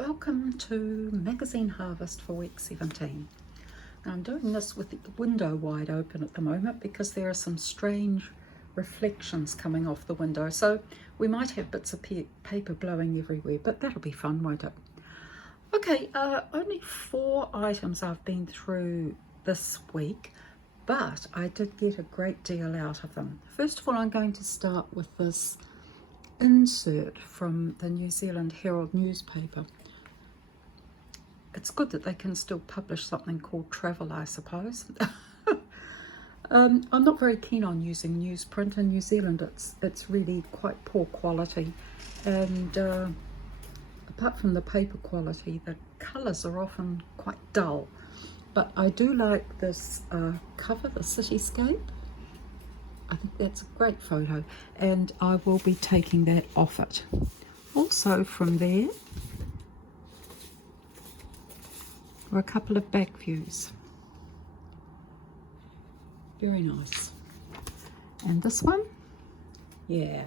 Welcome to Magazineharvest for week 17. Now I'm doing this with the window wide open at the moment because there are some strange reflections coming off the window, so we might have bits of paper blowing everywhere, but that'll be fun, won't it? Okay, only 4 items I've been through this week, but I did get a great deal out of them. First of all, I'm going to start with this insert from the New Zealand Herald newspaper. It's good that they can still publish something called travel, I suppose. I'm not very keen on using newsprint in New Zealand. It's really quite poor quality, and apart from the paper quality, the colours are often quite dull. But I do like this cover, the cityscape. I think that's a great photo, and I will be taking that off it. Also from there are a couple of back views. Very nice. And this one, yeah,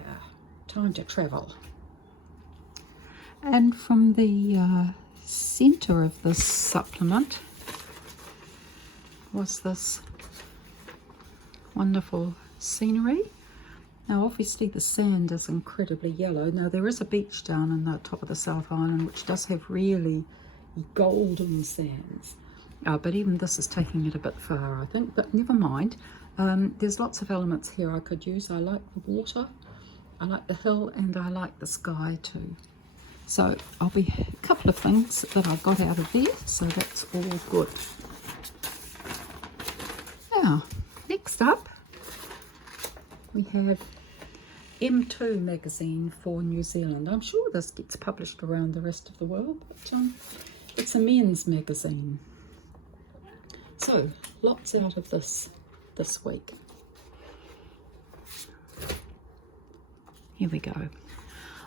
time to travel. And from the centre of this supplement was this wonderful scenery. Now obviously the sand is incredibly yellow. Now there is a beach down in the top of the South Island which does have really golden sands, but even this is taking it a bit far, I think, but never mind. There's lots of elements here I could use. I like the water, I like the hill, and I like the sky too. So I'll be a couple of things that I got out of there, so that's all good. Now next up we have M2 magazine for New Zealand. I'm sure this gets published around the rest of the world, but it's a men's magazine. So lots out of this week. Here we go.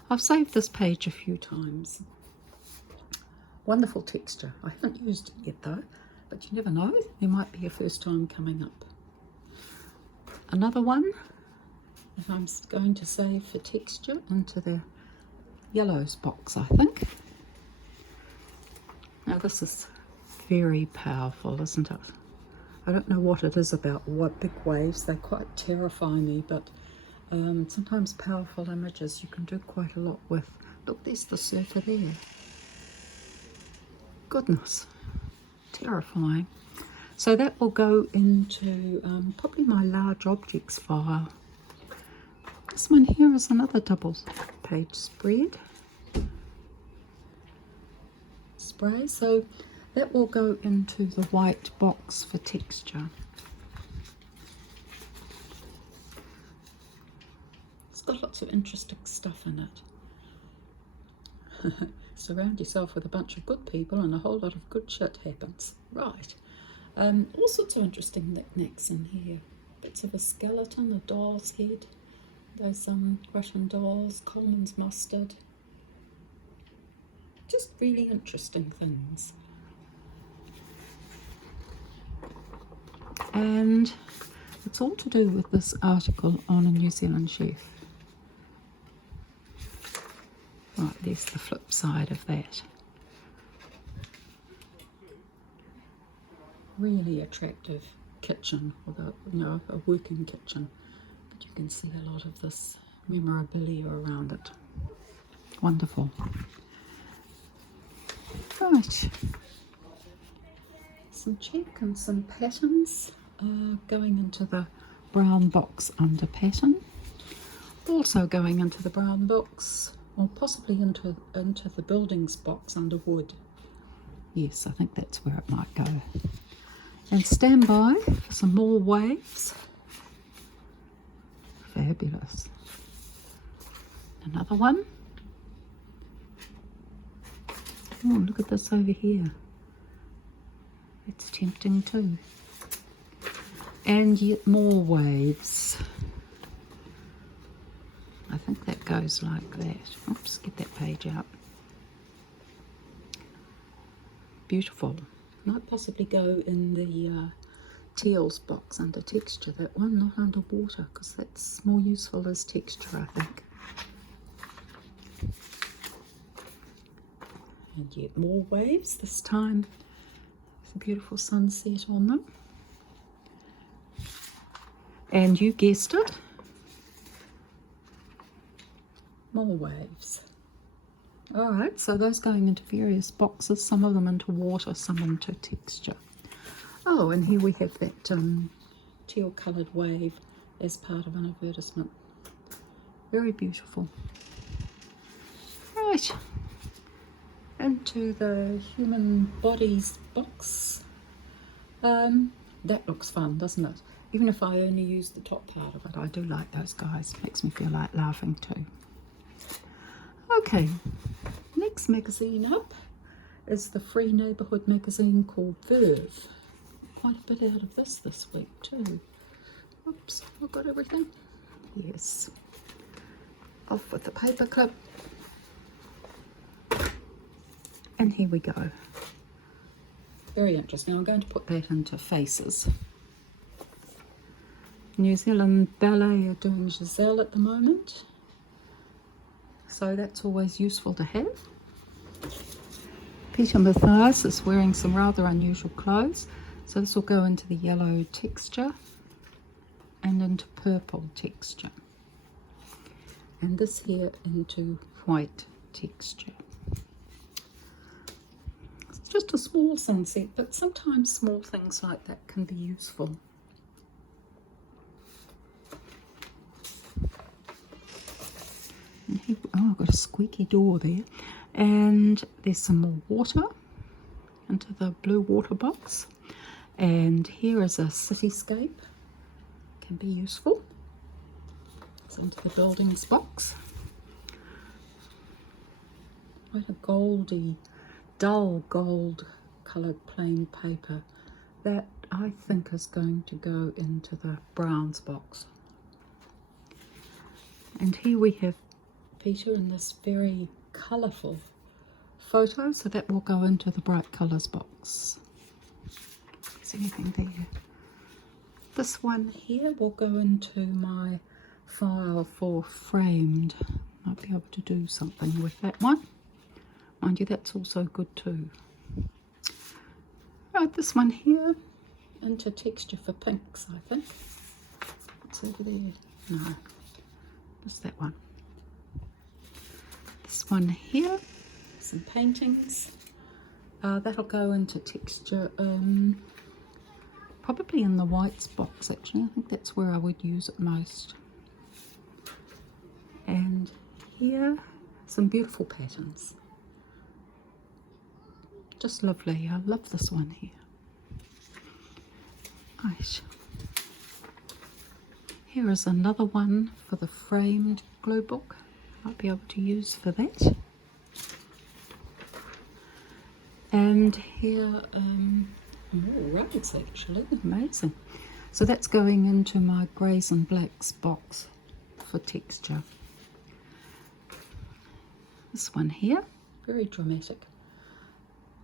I've saved this page a few times. Wonderful texture. I haven't used it yet though, but you never know, there might be a first time coming up. Another one that I'm going to save for texture into the yellows box, I think. Now this is very powerful, isn't it? I don't know what it is about big waves. They quite terrify me, but sometimes powerful images you can do quite a lot with. Look, there's the surfer there. Goodness, terrifying. So that will go into probably my large objects file. This one here is another double page spread. Spray, so that will go into the white box for texture. It's got lots of interesting stuff in it. Surround yourself with a bunch of good people and a whole lot of good shit happens. Right. All sorts of interesting knickknacks in here. Bits of a skeleton, a doll's head, those Russian dolls, Coleman's mustard. Just really interesting things. And it's all to do with this article on a New Zealand chef. Right, there's the flip side of that. Really attractive kitchen, although, you know, a working kitchen. But you can see a lot of this memorabilia around it. Wonderful. Right, some check and some patterns going into the brown box under pattern. Also going into the brown box, or possibly into the buildings box under wood. Yes, I think that's where it might go. And stand by for some more waves. Fabulous. Another one. Oh, look at this over here. It's tempting too. And yet more waves. I think that goes like that. Oops, get that page out. Beautiful. Might possibly go in the teals box under texture, that one, not under water, because that's more useful as texture, I think. And yet more waves. This time there's a beautiful sunset on them. And you guessed it, more waves. Alright, so those going into various boxes, some of them into water, some into texture. Oh, and here we have that teal coloured wave as part of an advertisement. Very beautiful. Right, into the human bodies box. That looks fun, doesn't it? Even if I only use the top part of it, I do like those guys. Makes me feel like laughing too. Okay, next magazine up is the free neighbourhood magazine called Verve. Quite a bit out of this week too. Oops, I've got everything. Yes. Off with the paper clip. And here we go. Very interesting. I'm going to put that into faces. New Zealand Ballet are doing Giselle at the moment. So that's always useful to have. Peter Matthias is wearing some rather unusual clothes. So this will go into the yellow texture and into purple texture. And this here into white texture. It's just a small sunset, but sometimes small things like that can be useful. And here, oh, I've got a squeaky door there. And there's some more water into the blue water box. And here is a cityscape. Can be useful. It's into the buildings box. Quite a goldy, dull gold coloured plain paper. That I think is going to go into the browns box. And here we have Peter in this very colourful photo, so that will go into the bright colours box. Is anything there? This one here will go into my file for framed. Might be able to do something with that one. Mind you, that's also good too. Right, this one here into texture for pinks, I think. What's over there? No, just that one. This one here, some paintings. That'll go into texture, probably in the whites box actually. I think that's where I would use it most. And here, some beautiful patterns. Just lovely. I love this one here. Right. Here is another one for the framed glue book. I'll be able to use for that. And here, rugs actually, amazing. So that's going into my greys and blacks box for texture. This one here, very dramatic.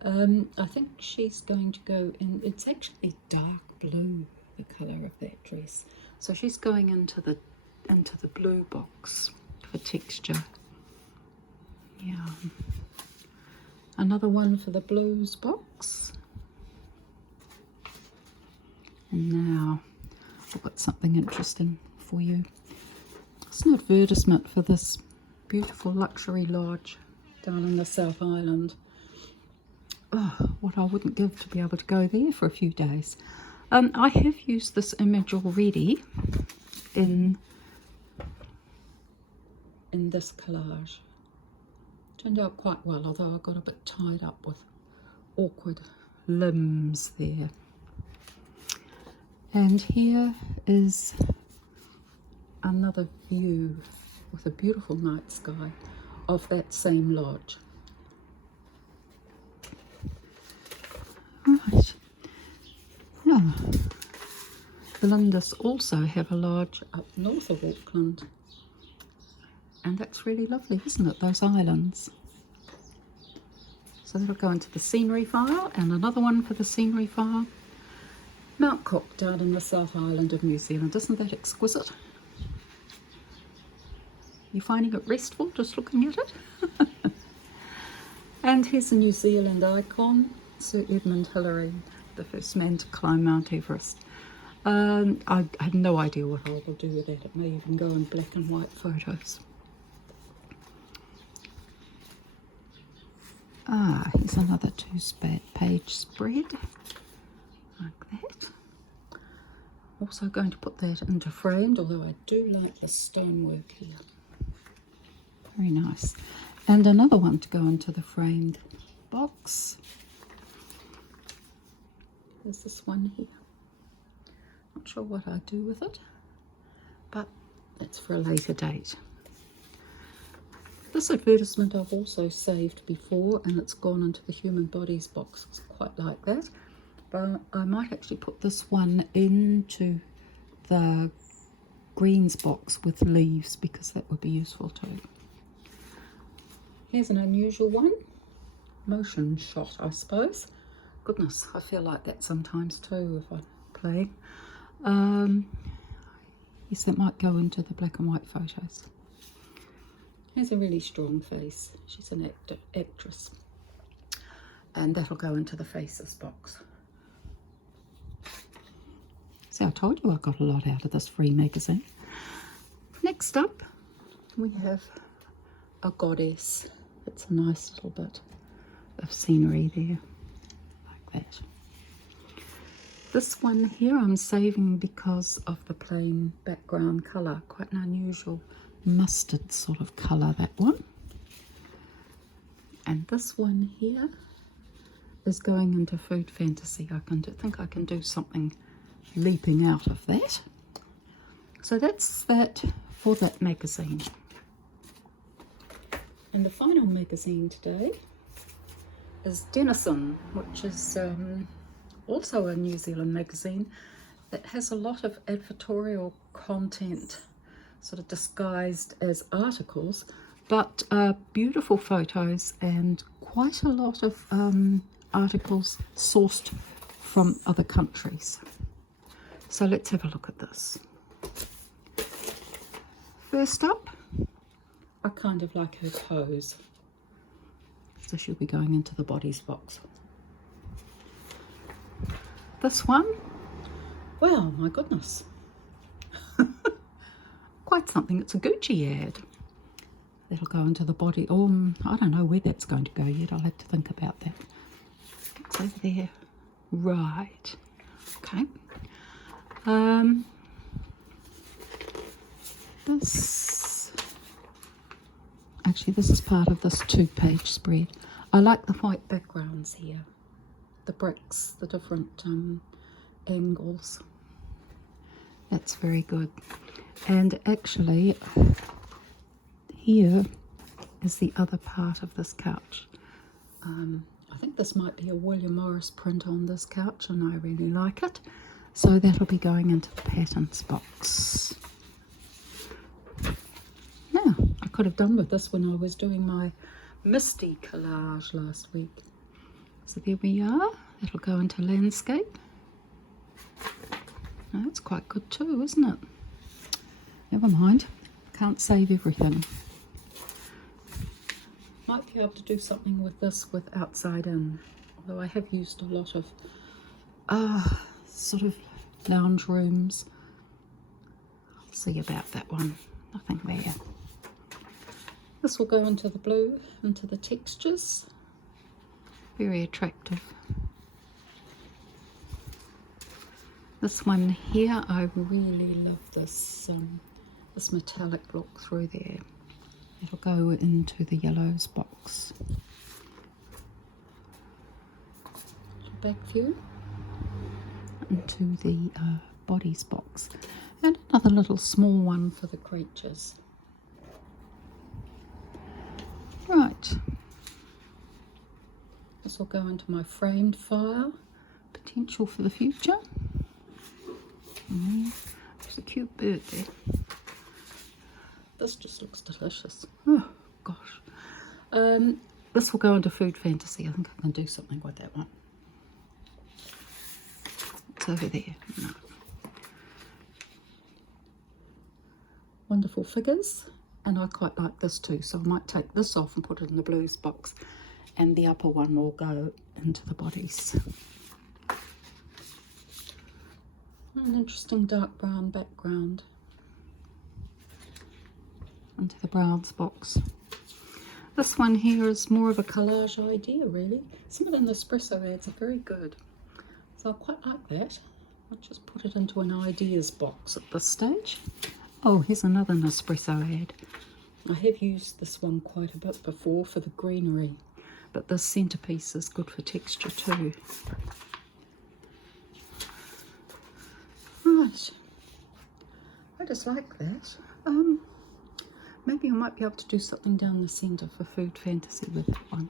I think she's going to go in, it's actually dark blue, the colour of that dress. So she's going into the blue box for texture. Yeah. Another one for the blues box. And now I've got something interesting for you. It's an advertisement for this beautiful luxury lodge down in the South Island. Oh, what I wouldn't give to be able to go there for a few days. I have used this image already in this collage. Turned out quite well, although I got a bit tied up with awkward limbs there. And here is another view with a beautiful night sky of that same lodge. Right. Yeah. Belinda's also have a lodge up north of Auckland. And that's really lovely, isn't it? Those islands. So that'll go into the scenery file, and another one for the scenery file. Mount Cook down in the South Island of New Zealand. Isn't that exquisite? You finding it restful just looking at it? And here's a New Zealand icon, Sir Edmund Hillary, the first man to climb Mount Everest. I have no idea what I will do with that. It may even go in black and white photos. Here's another 2-page spread, like that. Also going to put that into framed, although I do like the stonework here. Very nice. And another one to go into the framed box. There's this one here. Not sure what I do with it, but that's for a later date. This advertisement I've also saved before, and it's gone into the human bodies box. It's quite like that. But I might actually put this one into the greens box with leaves, because that would be useful too. Here's an unusual one. Motion shot, I suppose. Goodness, I feel like that sometimes too if I play. Yes, that might go into the black and white photos. Has a really strong face. She's an actress. And that'll go into the faces box. So I told you I got a lot out of this free magazine. Next up, we have a goddess. It's a nice little bit of scenery there, like that. This one here I'm saving because of the plain background colour. Quite an unusual mustard sort of colour, that one. And this one here is going into food fantasy. I think I can do something leaping out of that. So that's that for that magazine. And the final magazine today is Denizen, which is also a New Zealand magazine that has a lot of advertorial content sort of disguised as articles, but beautiful photos and quite a lot of articles sourced from other countries. So let's have a look at this. First up, I kind of like her pose. So she'll be going into the bodies box. This one, well, my goodness. Quite something. It's a Gucci ad. That'll go into the body. Oh, I don't know where that's going to go yet. I'll have to think about that. It's over there. Right. Okay. This is part of this 2-page spread. I like the white backgrounds here. The bricks, the different angles. That's very good. And actually, here is the other part of this couch. I think this might be a William Morris print on this couch, and I really like it. So that'll be going into the patterns box. Now, I could have done with this when I was doing my Misty collage last week. So there we are. That'll go into landscape. That's quite good too, isn't it? Never mind. Can't save everything. Might be able to do something with this with outside in. Although I have used a lot of sort of lounge rooms. I'll see about that one. Nothing there. This will go into the blue, into the textures. Very attractive. This one here, I really love this this metallic look through there. It'll go into the yellows box. Back view into the bodies box, and another little small one for the creatures. Right. This will go into my framed file. Potential for the future. There's a cute bird there. This just looks delicious. Oh gosh. This will go into food fantasy. I think I can do something with that one. It's over there. No. Wonderful figures. And I quite like this too. So I might take this off and put it in the blues box. and the upper one will go into the bodies. An interesting dark brown background into the browns box. This one here is more of a collage idea, really. Some of the Nespresso ads are very good, so I quite like that. I'll just put it into an ideas box at this stage. Oh, here's another Nespresso ad. I have used this one quite a bit before for the greenery, but this centerpiece is good for texture too. Right, I just like that. Maybe I might be able to do something down the centre for Food Fantasy with that one.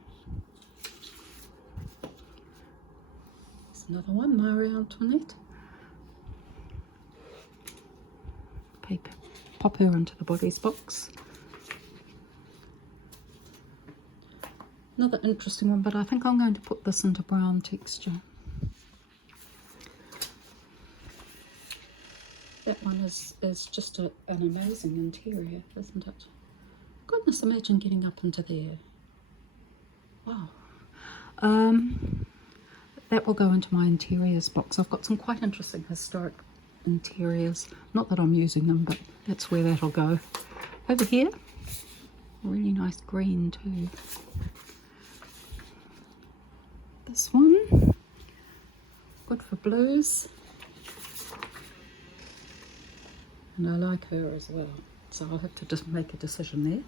There's another one, Marie Antoinette. Paper. Pop her into the bodies box. Another interesting one, but I think I'm going to put this into brown texture. That one is just an amazing interior, isn't it? Goodness, imagine getting up into there. Wow. That will go into my interiors box. I've got some quite interesting historic interiors. Not that I'm using them, but that's where that'll go. Over here, really nice green too. This one, good for blues. And I like her as well, so I'll have to just make a decision there.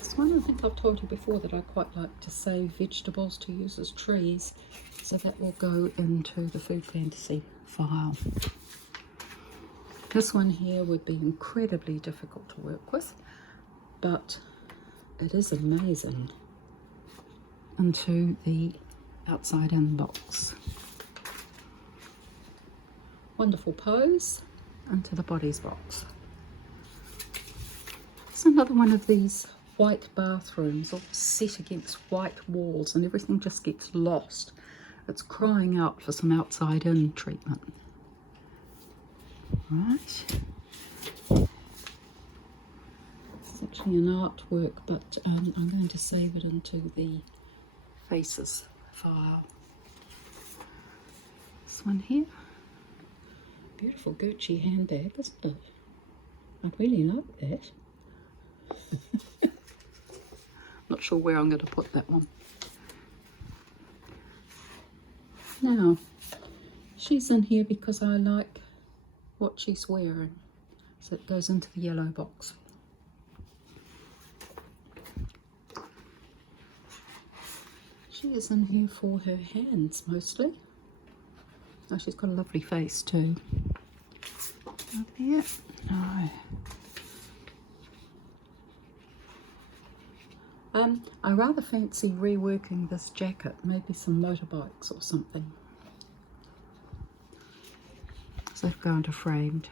This one, I think I've told you before that I quite like to save vegetables to use as trees, so that will go into the Food Fantasy file. This one here would be incredibly difficult to work with, but it is amazing into the outside-in box. Wonderful pose into the bodies box. It's another one of these white bathrooms all set against white walls and everything just gets lost. It's crying out for some outside-in treatment. Right. It's actually an artwork, but I'm going to save it into the faces file. This one here. Beautiful Gucci handbag, isn't it? I really like that. Not sure where I'm going to put that one. Now, she's in here because I like what she's wearing, so it goes into the yellow box. She is in here for her hands mostly. Oh, she's got a lovely face too. Up here. No. I rather fancy reworking this jacket, maybe some motorbikes or something. So they've gone to framed.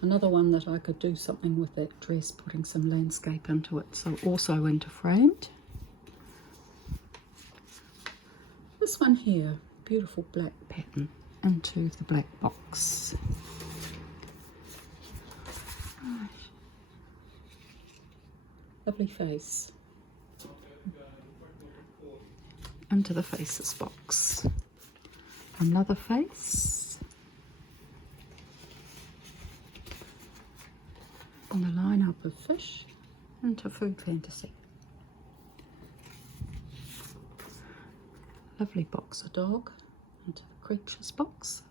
Another one that I could do something with that dress, putting some landscape into it, so also into framed. This one here, beautiful black pattern into the black box. Right. Lovely face. Into the faces box. Another face. And the line-up of fish into Food Fantasy. Lovely boxer dog into the creatures box.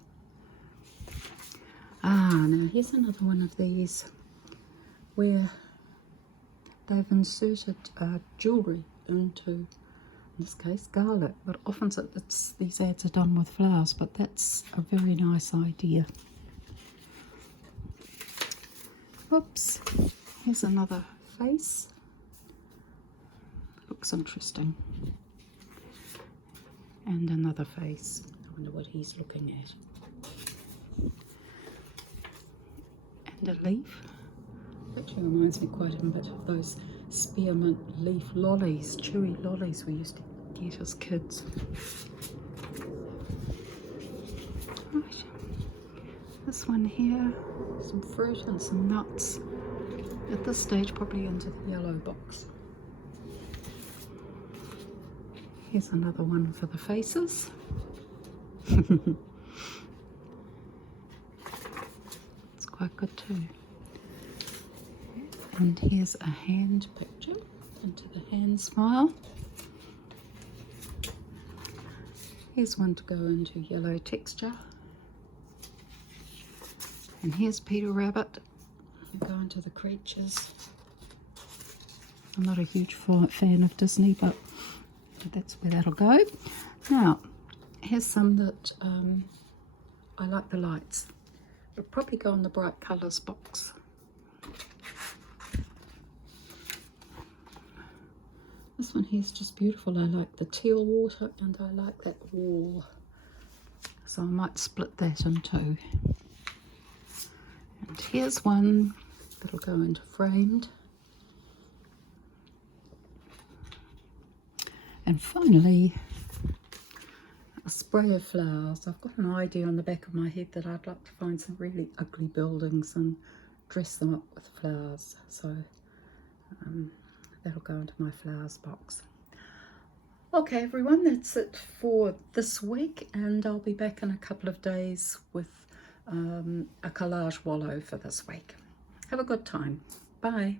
Now here's another one of these where they've inserted jewellery into, in this case, garlic, but often these ads are done with flowers, but that's a very nice idea. Oops, here's another face. Looks interesting. And another face. I wonder what he's looking at. And a leaf. Actually reminds me quite a bit of those spearmint leaf lollies, chewy lollies we used to get as kids. Right. This one here, some fruit and some nuts At this stage, probably into the yellow box. Here's another one for the faces. It's quite good too. And here's a hand picture into the hand smile. Here's one to go into yellow texture. And here's Peter Rabbit. You go into the creatures. I'm not a huge fan of Disney, but that's where that'll go. Now, here's some that I like the lights, but probably go in the bright colours box. This one here's just beautiful. I like the teal water and I like that wall. So I might split that in two. And here's one that'll go into framed. And finally, a spray of flowers. I've got an idea on the back of my head that I'd like to find some really ugly buildings and dress them up with flowers. So that'll go into my flowers box. Okay everyone, that's it for this week, and I'll be back in a couple of days with a collage wallow for this week. Have a good time. Bye.